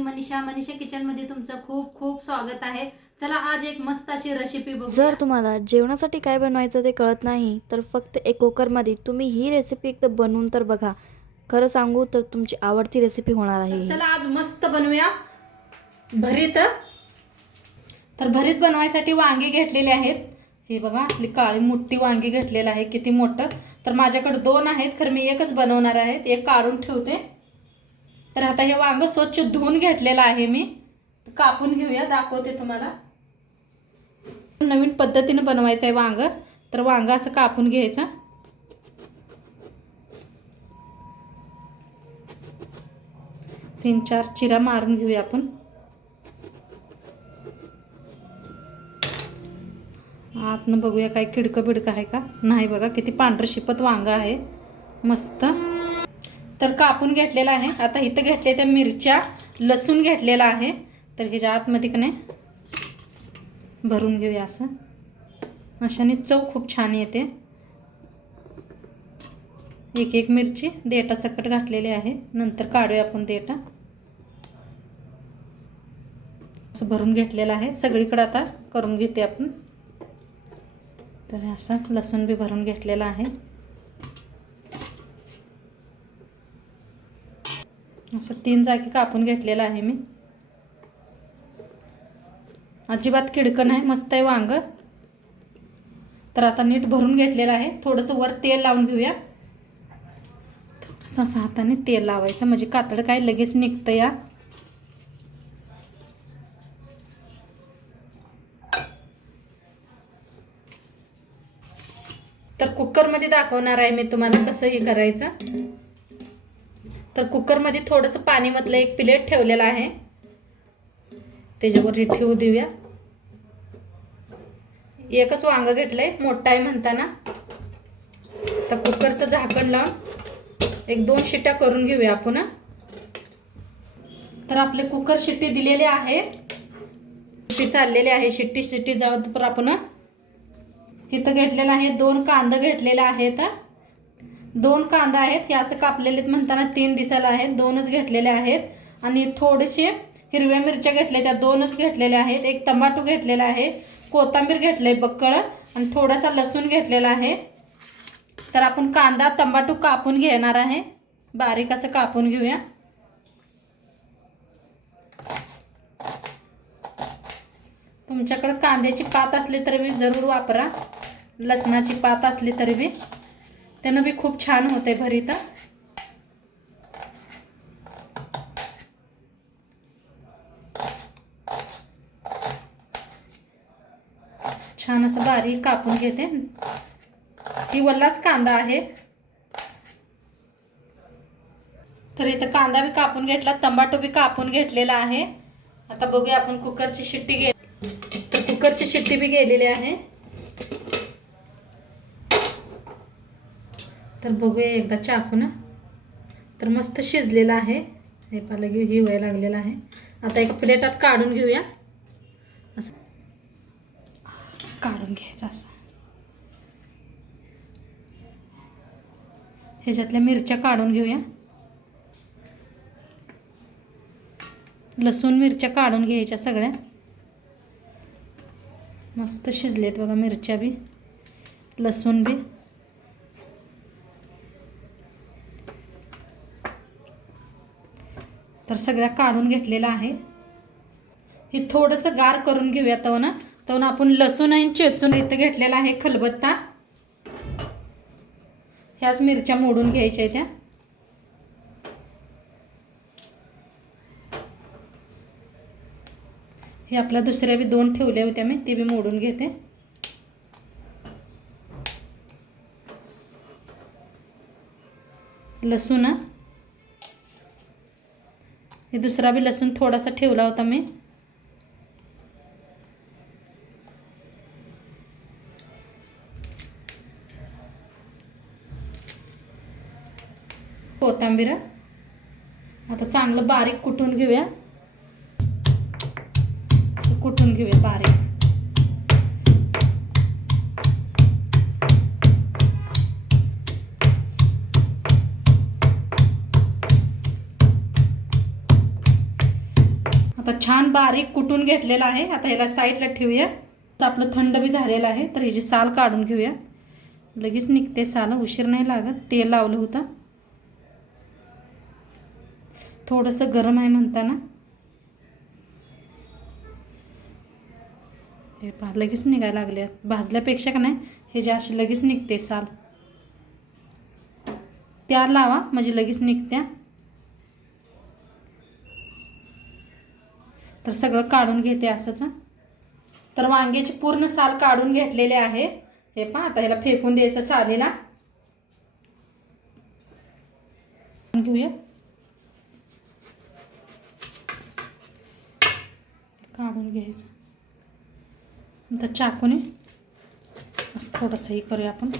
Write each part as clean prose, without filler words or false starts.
मी Manisha kitchen मध्ये तुमचं खूप खूप स्वागत आहे। चला आज एक मस्त अशी रेसिपी बघूया। जर तुम्हाला जेवणासाठी काय बनवायचं ते कळत नाही तर फक्त एक कुकरमध्ये तुम्ही ही रेसिपी एकदा बनवून तर बघा। खरं सांगू तर तुमची आवडती रेसिपी होणार आहे। चला आज मस्त बनवूया भरीत। तर भरीत बनवायसाठी वांगी घेतलेले आहेत। हे बघा असली काळी मोठी वांगी घेतलेलं आहे, किती मोठं। तर माझ्याकडे दोन आहेत, खरं मी एकच बनवणार आहे, एक काढून ठेवते। तर आता हे वांग स्वच्छ धुवून घेतलेलं आहे मी, कापून घेऊया, दाखवते तुम्हाला। नवीन पद्धतीने बनवायचं आहे वांग। तर वांग असं कापून घ्यायचं, तीन चार चिरा मारून घेऊया आपण। आतनं बघूया काय किडकं बिडकं आहे का नाही। बघा किती पांढरं शिपत वांग आहे, मस्त। तर कापून घेतलेला आहे। आता इथं घेतले त्या मिरच्या, लसूण घेतलेला आहे। तर ह्याच्या आतमध्ये कने भरून घेऊया असं, अशाने चव खूप छान येते। एक एक मिरची देठा सकट घातलेली आहे, नंतर काढूया आपण देठा। असं भरून घेतलेलं आहे, सगळीकडे आता करून घेते आपण। तर असं लसूण बी भरून घेतलेला आहे, असं तीन जागी कापून घेतलेला आहे मी। अजिबात किडकं नाही, मस्त आहे वांग। तर आता नीट भरून घेतलेलं आहे। थोडंसं वर तेल लावून घेऊया, थोडंसं असं हाताने तेल लावायचं म्हणजे कातड काय लगेच निघतं या। तर कुकरमध्ये दाखवणार आहे मी तुम्हाला कसं हे करायचं। तर कुकरमध्ये थोडंसं पाणी ओतलं, एक प्लेट ठेवलेला आहे, त्याच्यावर ठेवू देऊया। एकच वांग घेतलंय, मोठा आहे म्हणताना। तर कुकरचं झाकण लावून एक दोन शिट्ट्या करून घेऊया आपण। तर आपले कुकर शिट्टी दिलेली आहे, शिट्टी चाललेली आहे, शिट्टी जाऊ तर आपण इथं घेतलेला आहे। दोन कांदा घेतलेले आहेत, दोन कांदा आहेत, हे असं कापलेले म्हणताना तीन दिसायला आहेत, दोनच घेतलेले आहेत। आणि थोडेसे हिरव्या मिरच्या घेतल्या, त्या दोनच घेतलेल्या आहेत। एक टमाटो घेतलेला आहे, कोथिंबीर घेतलंय बक्कळ, आणि थोडासा लसूण घेतलेला आहे। तर आपण कांदा टमाटो कापून घेणार आहे, बारीक असं कापून घेऊया। तुमच्याकडे कांद्याची पात असली तरी बी जरूर वापरा, लसणाची पात असली तरी बी, त्यानं बी खूप छान होते भरीत। छान असं बारीक कापून घेते, ही वल्लाच कांदा आहे। तर इथं कांदा बी कापून घेतला, टमाटो बी कापून घेतलेला आहे। आता बघूया आपण कुकरची शिट्टी घे। तर कुकरची शिट्टी बी गेलेली आहे। तर बघूया एकदा चाकून, तर मस्त शिजलेला आहे। हे पाला घेऊ, ही व्हायला लागलेला आहे। आता एका प्लेटात काढून घेऊया, असं काढून घ्यायचं असं। ह्याच्यातल्या मिरच्या काढून घेऊया, लसूण मिरच्या काढून घ्यायच्या सगळ्या। मस्त शिजलेत बघा, मिरच्या बी लसूण बी। तर सगळ्या काढून घेतलेला आहे। हे थोडंसं गार करून घेऊया तवना आपण लसूण आणि चेचून इथं घेतलेला आहे खलबत्ता, ह्याच मिरच्या मोडून घ्यायच्या त्या। हे आपल्या दुसऱ्या बी दोन ठेवल्या होत्या मी, ते बी मोडून घेते। लसूण, हे दुसरा बी लसूण थोडासा ठेवला होता मी। कोथिंबीर आता चांगलं बारीक कुटून घेऊया, कुटून घेऊया बारीक। आता छान बारीक कुटून घेतलेला आहे. आता ह्याला साईडला ठेवूया. आपलं थंड बी झालेलं आहे. तर ह्याची साल काढून घेऊया. लगेच निघते साल, उशीर नाही लागत. तेल लावलं होतं, थोडंसं गरम आहे म्हणताना. हे पहा लगेच निघायला लागले. भाजल्यापेक्षा का नाही हे जे अशी लगेच निघते साल. त्या लावा म्हणजे लगेच निघत्या. तर सगळं काढून घेते असंच. तर वांग्याची पूर्ण साल काढून घेतलेले आहे. हे पहा आता ह्याला फेकून द्यायचं सालीला. घेऊया, काढून घ्यायचं. आता चाकूने असं थोडंसं हे करूया आपण.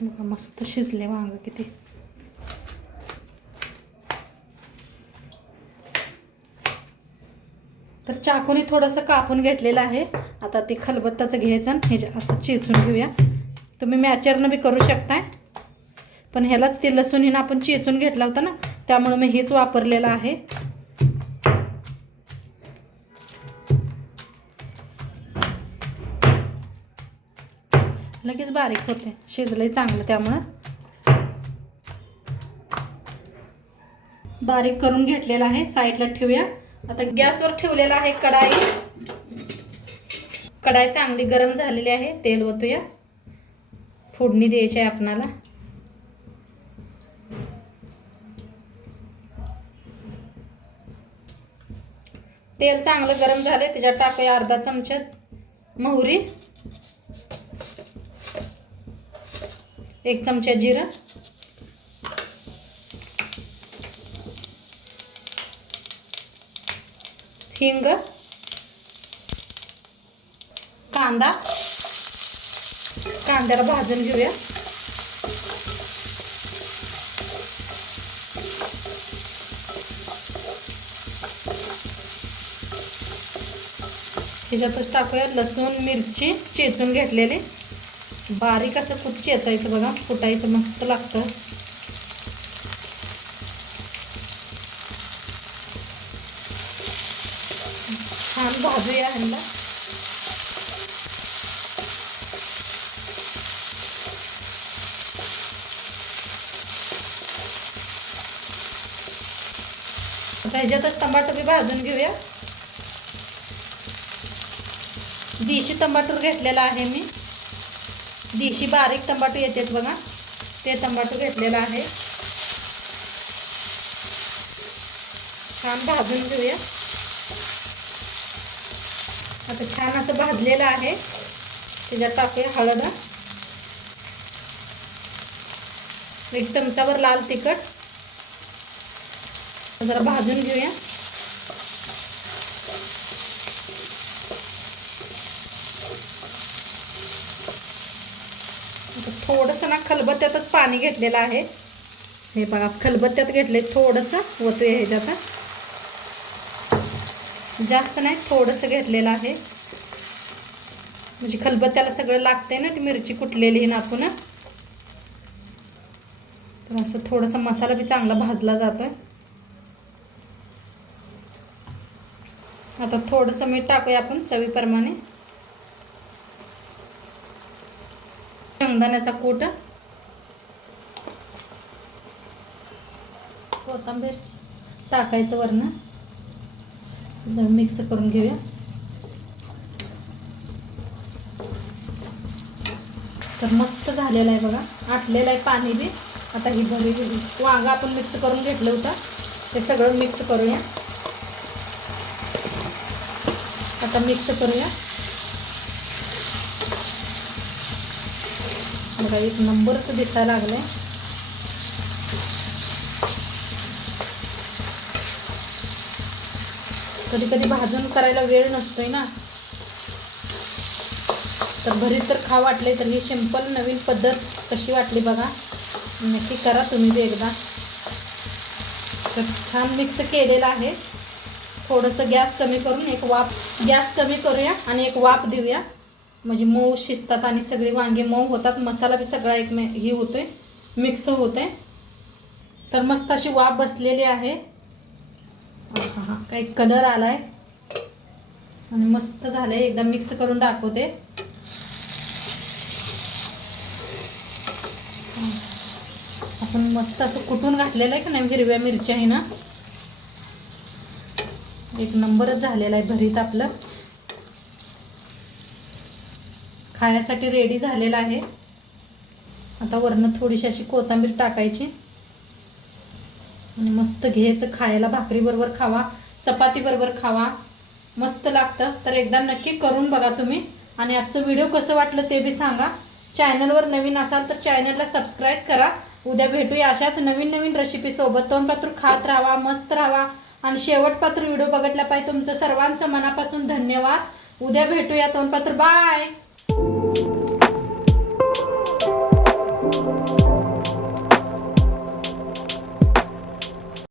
बघा मस्त शिजले वांग किती. तर चाकूने थोडंसं कापून घेतलेलं आहे. आता ते खलबत्ताचं घ्यायचं आणि हे असं चेचून घेऊया. तुम्ही मॅचरनं बी करू शकताय, पण ह्यालाच ते लसूण हिनं आपण चेचून घेतला होता ना, त्यामुळे मी हेच वापरलेलं आहे. लगेच बारीक होते, शिजलंय चांगलं त्यामुळं. बारीक करून घेतलेला आहे, साईडला ठेवूया. आता गॅसवर ठेवलेला आहे कढाई. कढाई चांगली गरम झालेली आहे. तेल ओतूया. फोडणी द्यायची आहे आपणाला. तेल चांगलं गरम झाले, त्याच्यात टाकूया अर्धा चमचा मोहरी, 1 चमचा जिरं, हिंग, कांदा. कांद्याला भाजून घेऊया. ह्याच्यातच टाकूया लसूण मिरची चेचून घेतलेली. बारीक असं खूप चेचायचं बघा, कुटायचं मस्त लागतं. छान भाजूया ह्यांना. आता ह्याच्यातच टमाटर बी भाजून घेऊया. देशी टमाटर घेतलेला आहे मी. देशी बारीक टमाटर येतात बघा, ते टमाटर घेतलेलं आहे. छान भाजून घेऊया. आता छान असं भाजलेलं आहे. त्याच्यात टाकूया हळद, 1 चमचाभर लाल तिखट. जरा भाजून घेऊया. थोडंसं ना खलबत्त्यातच पाणी घेतलेलं आहे. हे बघा खलबत्त्यात घेतले, थोडंसं ओतूया ह्याच्यात. जास्त नाही, थोडंसं घेतलेलं आहे म्हणजे खलबत्त्याला सगळं लागतंय ना, ती मिरची कुटलेली ना आपण. तर असं थोडंसं मसाला बी चांगला भाजला जातोय. आता थोडंसं मीठ टाकूया आपण चवीप्रमाणे. शेंगदाण्याचा कूट, कोथिंबीर टाकायचं वरनं. मिक्स करून घेऊया. तर मस्त झालेलं आहे बघा, आटलेलं आहे पाणी बी. आता ही भरी वांगं आपण मिक्स करून घेतलं होतं, ते सगळं मिक्स करूया. आता मिक्स करूया. बघा एक नंबरच दिसायला लागलंय. कधी कधी भाजून करायला वेळ नसतोय ना, तर भरीत तर खा वाटले तर ही सिंपल नवीन पद्धत कशी वाटली बघा, नक्की करा तुम्ही बी एकदा. तर छान मिक्स केलेलं आहे. थोडंसं गॅस कमी करून गॅस कमी करूया आणि एक वाफ देऊया, म्हणजे मऊ शिजतात आणि सगळी वांगे मऊ होतात. मसाला बी सगळा हे होतोय, मिक्स होतोय. तर मस्त अशी वाफ बसलेली आहे. हा काही कलर आलाय आणि मस्त झालंय. एकदा मिक्स करून दाखवते. आपण मस्त असं कुटून घातलेलं आहे का नाही हिरव्या मिरच्या आहे ना. एक नंबरच झालेला आहे भरीत आपलं. खाण्यासाठी रेडी झालेला आहे. आता वरनं थोडीशी अशी कोथिंबीर टाकायची आणि मस्त घ्यायचं. खायला भाकरी बरोबर खावा, चपाती बरोबर खावा, मस्त लागतं. तर एकदा नक्की करून बघा तुम्ही. आणि आजचं व्हिडिओ कसं वाटलं ते बी सांगा. चॅनलवर नवीन असाल तर चॅनलला सबस्क्राईब करा. उद्या भेटूया अशाच नवीन नवीन रेसिपीसोबत. तोंडपात्र खात राहा, मस्त राहा आणि शेवटपात्र व्हिडिओ बघितला पाहिजे. तुमचं सर्वांचं मनापासून धन्यवाद. उद्या भेटूया. तोंडपात्र बाय.